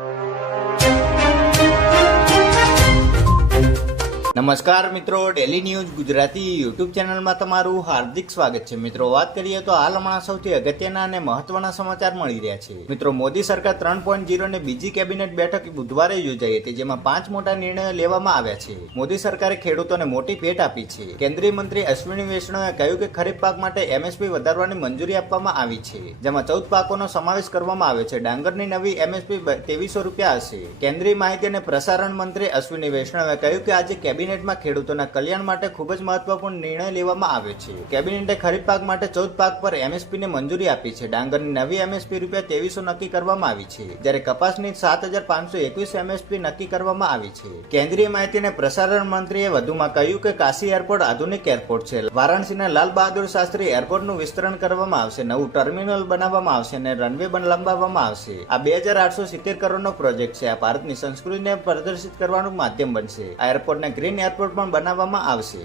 you. નમસ્કાર મિત્રો daily news Gujarati YouTube ચેનલમાં તમારું હાર્દિક સ્વાગત છે. મિત્રો, વાત કરીએ તો હાલ હમણાં સૌથી અગત્યના અને મહત્વના સમાચાર મળી રહ્યા છે. મિત્રો, મોદી સરકાર ત્રણ પોઈન્ટની બીજી કેબિનેટ બેઠક બુધવારે યોજાઈ હતી, જેમાં પાંચ મોટા નિર્ણયો લેવામાં આવ્યા છે. મોદી સરકારે ખેડૂતોને મોટી ભેટ આપી છે. કેન્દ્રીય મંત્રી અશ્વિની વૈષ્ણવે કહ્યું કે ખરીફ પાક માટે એમએસપી વધારવાની મંજૂરી આપવામાં આવી છે, જેમાં ચૌદ પાકોનો સમાવેશ કરવામાં આવ્યો છે. ડાંગરની નવી એમએસપી ત્રેવીસો રૂપિયા હશે. કેન્દ્રીય માહિતી અને પ્રસારણ મંત્રી અશ્વિની વૈષ્ણવે કહ્યું કે આજે કેબિનેટમાં ખેડૂતોના કલ્યાણ માટે ખૂબ જ મહત્વપૂર્ણ નિર્ણય લેવામાં આવ્યો છે. કેબિનેટે ખરીફ પાક માટે ચૌદ પાક પર એમએસપીને મંજૂરી આપી છે. ડાંગરની નવી એમએસપી રૂપિયા ત્રેવીસો નક્કી કરવામાં આવી છે. જ્યારે કપાસની સાત હજાર પાંચસો એકવીસ એમએસપી નક્કી કરવામાં આવી છે. કેન્દ્રીય માહિતી અને પ્રસારણ મંત્રીએ વધુમાં કહ્યું કે કાશી એરપોર્ટ આધુનિક એરપોર્ટ છે. વારાણસીના લાલ બહાદુર શાસ્ત્રી એરપોર્ટનું વિસ્તરણ કરવામાં આવશે, નવું ટર્મિનલ બનાવવામાં આવશે અને રનવે લંબાવવામાં આવશે. આ બે હજાર આઠસો સિત્તેર કરોડનો પ્રોજેક્ટ છે. આ ભારતની સંસ્કૃતિને પ્રદર્શિત કરવાનું માધ્યમ બનશે. આ એરપોર્ટને ગ્રીન એરપોર્ટ પણ બનાવવામાં આવશે.